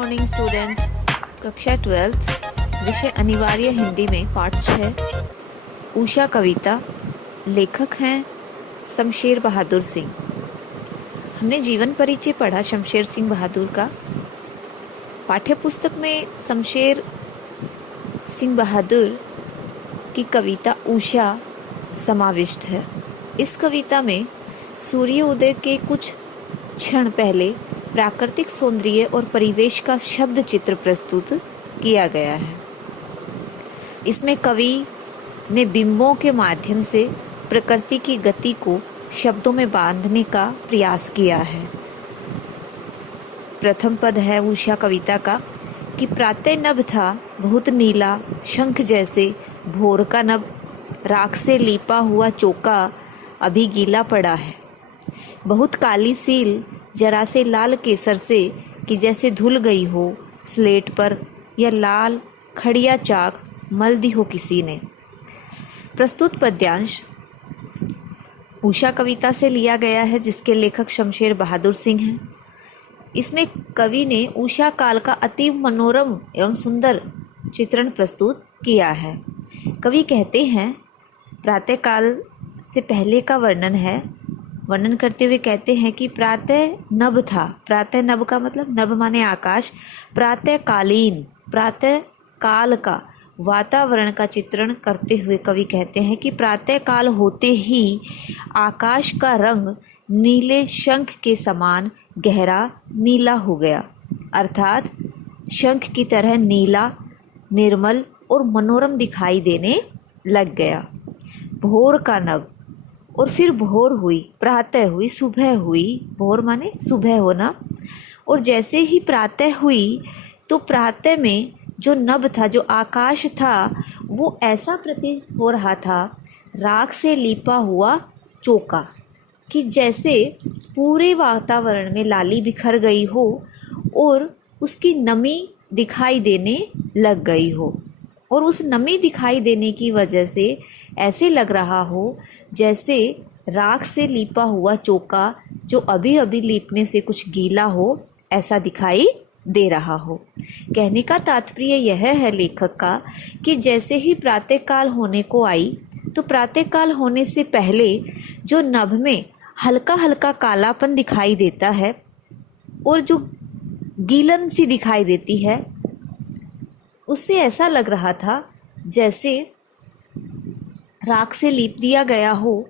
Morning student. कक्षा 12 विषय अनिवार्य हिंदी में पाठ 6 उषा कविता। लेखक हैं शमशेर बहादुर सिंह। हमने जीवन परिचय पढ़ा शमशेर सिंह बहादुर का। पाठ्य पुस्तक में शमशेर सिंह बहादुर की कविता उषा समाविष्ट है। इस कविता में सूर्य उदय के कुछ क्षण पहले प्राकृतिक सौंदर्य और परिवेश का शब्द चित्र प्रस्तुत किया गया है। इसमें कवि ने बिंबों के माध्यम से प्रकृति की गति को शब्दों में बांधने का प्रयास किया है। प्रथम पद है उषा कविता का कि प्रातः नभ था बहुत नीला, शंख जैसे भोर का नभ, राख से लीपा हुआ चौका अभी गीला पड़ा है। बहुत काली सील जरा से लाल केसर से कि जैसे धुल गई हो स्लेट पर, या लाल खड़िया चाक मल दी हो किसी ने। प्रस्तुत पद्यांश उषा कविता से लिया गया है, जिसके लेखक शमशेर बहादुर सिंह हैं। इसमें कवि ने उषा काल का अति मनोरम एवं सुंदर चित्रण प्रस्तुत किया है। कवि कहते हैं, प्रातःकाल से पहले का वर्णन करते हुए कहते हैं कि प्रातः नभ था। प्रातः नभ का मतलब नभ माने आकाश। प्रातःकालीन, प्रातः काल का वातावरण का चित्रण करते हुए कवि कहते हैं कि प्रातः काल होते ही आकाश का रंग नीले शंख के समान गहरा नीला हो गया, अर्थात शंख की तरह नीला, निर्मल और मनोरम दिखाई देने लग गया। भोर का नभ, और फिर भोर हुई, प्रातः हुई, सुबह हुई। भोर माने सुबह होना। और जैसे ही प्रातः हुई तो प्रातः में जो नभ था, जो आकाश था, वो ऐसा प्रतीत हो रहा था राख से लीपा हुआ चौका, कि जैसे पूरे वातावरण में लाली बिखर गई हो और उसकी नमी दिखाई देने लग गई हो। और उस नमी दिखाई देने की वजह से ऐसे लग रहा हो जैसे राख से लीपा हुआ चौका जो अभी अभी लीपने से कुछ गीला हो, ऐसा दिखाई दे रहा हो। कहने का तात्पर्य यह है लेखक का कि जैसे ही प्रातःकाल होने को आई तो प्रातःकाल होने से पहले जो नभ में हल्का हल्का कालापन दिखाई देता है और जो गीलन सी दिखाई देती है, उससे ऐसा लग रहा था जैसे राख से लीप दिया गया हो,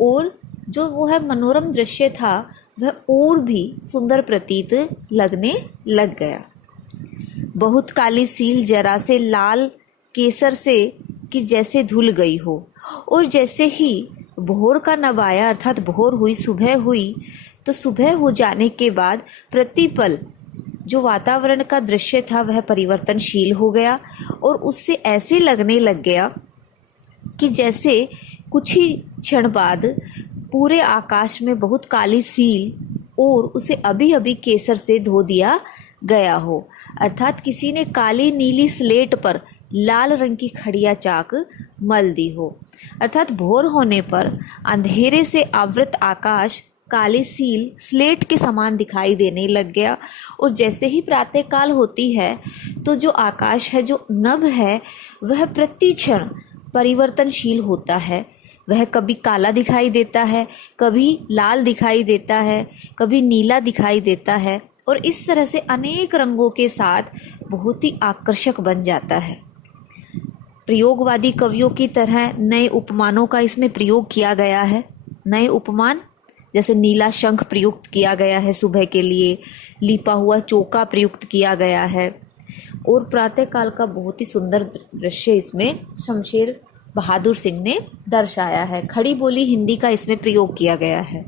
और जो वो है मनोरम दृश्य था वह और भी सुंदर प्रतीत लगने लग गया। बहुत काली सील जरा से लाल केसर से कि जैसे धुल गई हो। और जैसे ही भोर का नभ आया, अर्थात भोर हुई, सुबह हुई, तो सुबह हो जाने के बाद प्रतिपल जो वातावरण का दृश्य था वह परिवर्तनशील हो गया और उससे ऐसे लगने लग गया कि जैसे कुछ ही क्षण बाद पूरे आकाश में बहुत काली सील और उसे अभी अभी केसर से धो दिया गया हो, अर्थात किसी ने काली नीली स्लेट पर लाल रंग की खड़िया चाक मल दी हो। अर्थात भोर होने पर अंधेरे से आवृत आकाश काली सील स्लेट के समान दिखाई देने लग गया। और जैसे ही प्रातःकाल होती है तो जो आकाश है, जो नभ है, वह प्रति क्षण परिवर्तनशील होता है। वह कभी काला दिखाई देता है, कभी लाल दिखाई देता है, कभी नीला दिखाई देता है, और इस तरह से अनेक रंगों के साथ बहुत ही आकर्षक बन जाता है। प्रयोगवादी कवियों की तरह नए उपमानों का इसमें प्रयोग किया गया है। नए उपमान जैसे नीला शंख प्रयुक्त किया गया है सुबह के लिए, लीपा हुआ चौका प्रयुक्त किया गया है, और प्रातःकाल का बहुत ही सुंदर दृश्य इसमें शमशेर बहादुर सिंह ने दर्शाया है। खड़ी बोली हिंदी का इसमें प्रयोग किया गया है।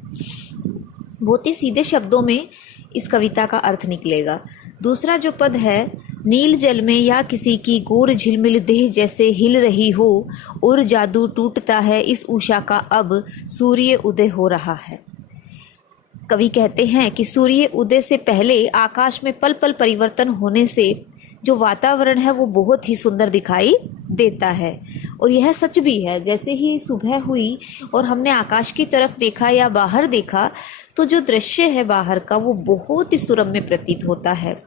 बहुत ही सीधे शब्दों में इस कविता का अर्थ निकलेगा। दूसरा जो पद है, नील जल में या किसी की गोर झिलमिल देह जैसे हिल रही हो, और जादू टूटता है इस उषा का अब सूर्य उदय हो रहा है। कवि कहते हैं कि सूर्य उदय से पहले आकाश में पल पल परिवर्तन होने से जो वातावरण है वो बहुत ही सुंदर दिखाई देता है। और यह सच भी है। जैसे ही सुबह हुई और हमने आकाश की तरफ देखा या बाहर देखा तो जो दृश्य है बाहर का वो बहुत ही सुरम्य प्रतीत होता है।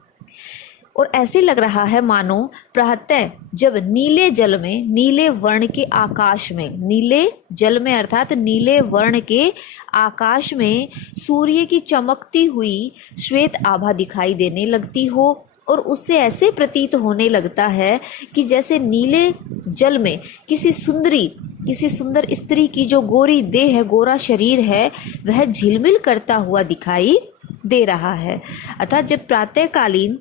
और ऐसे लग रहा है मानो प्रातः जब नीले जल में, नीले वर्ण के आकाश में, नीले जल में अर्थात नीले वर्ण के आकाश में सूर्य की चमकती हुई श्वेत आभा दिखाई देने लगती हो, और उससे ऐसे प्रतीत होने लगता है कि जैसे नीले जल में किसी सुंदर स्त्री की जो गोरी देह है, गोरा शरीर है, वह झिलमिल करता हुआ दिखाई दे रहा है। अर्थात जब प्रातःकालीन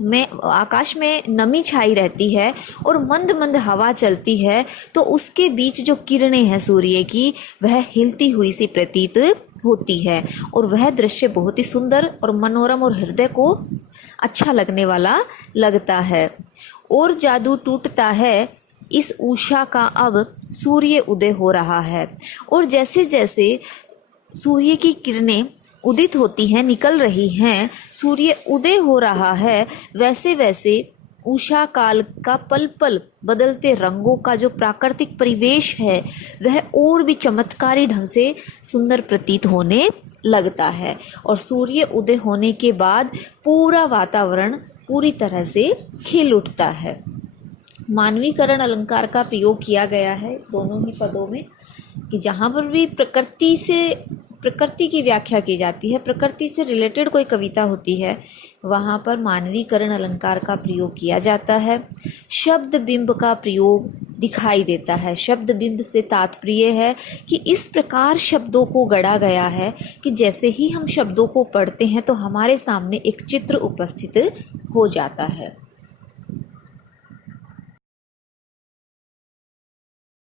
में आकाश में नमी छाई रहती है और मंद मंद हवा चलती है, तो उसके बीच जो किरणें हैं सूर्य की, वह हिलती हुई सी प्रतीत होती है, और वह दृश्य बहुत ही सुंदर और मनोरम और हृदय को अच्छा लगने वाला लगता है। और जादू टूटता है इस उषा का, अब सूर्य उदय हो रहा है, और जैसे जैसे सूर्य की किरणें उदित होती हैं, निकल रही हैं, सूर्य उदय हो रहा है, वैसे वैसे उषा काल का पल पल बदलते रंगों का जो प्राकृतिक परिवेश है, वह और भी चमत्कारी ढंग से सुंदर प्रतीत होने लगता है। और सूर्य उदय होने के बाद पूरा वातावरण पूरी तरह से खिल उठता है। मानवीकरण अलंकार का प्रयोग किया गया है दोनों ही पदों में, कि जहाँ पर भी प्रकृति की व्याख्या की जाती है, प्रकृति से रिलेटेड कोई कविता होती है, वहाँ पर मानवीकरण अलंकार का प्रयोग किया जाता है। शब्द बिंब का प्रयोग दिखाई देता है। शब्द बिंब से तात्पर्य है कि इस प्रकार शब्दों को गढ़ा गया है कि जैसे ही हम शब्दों को पढ़ते हैं तो हमारे सामने एक चित्र उपस्थित हो जाता है।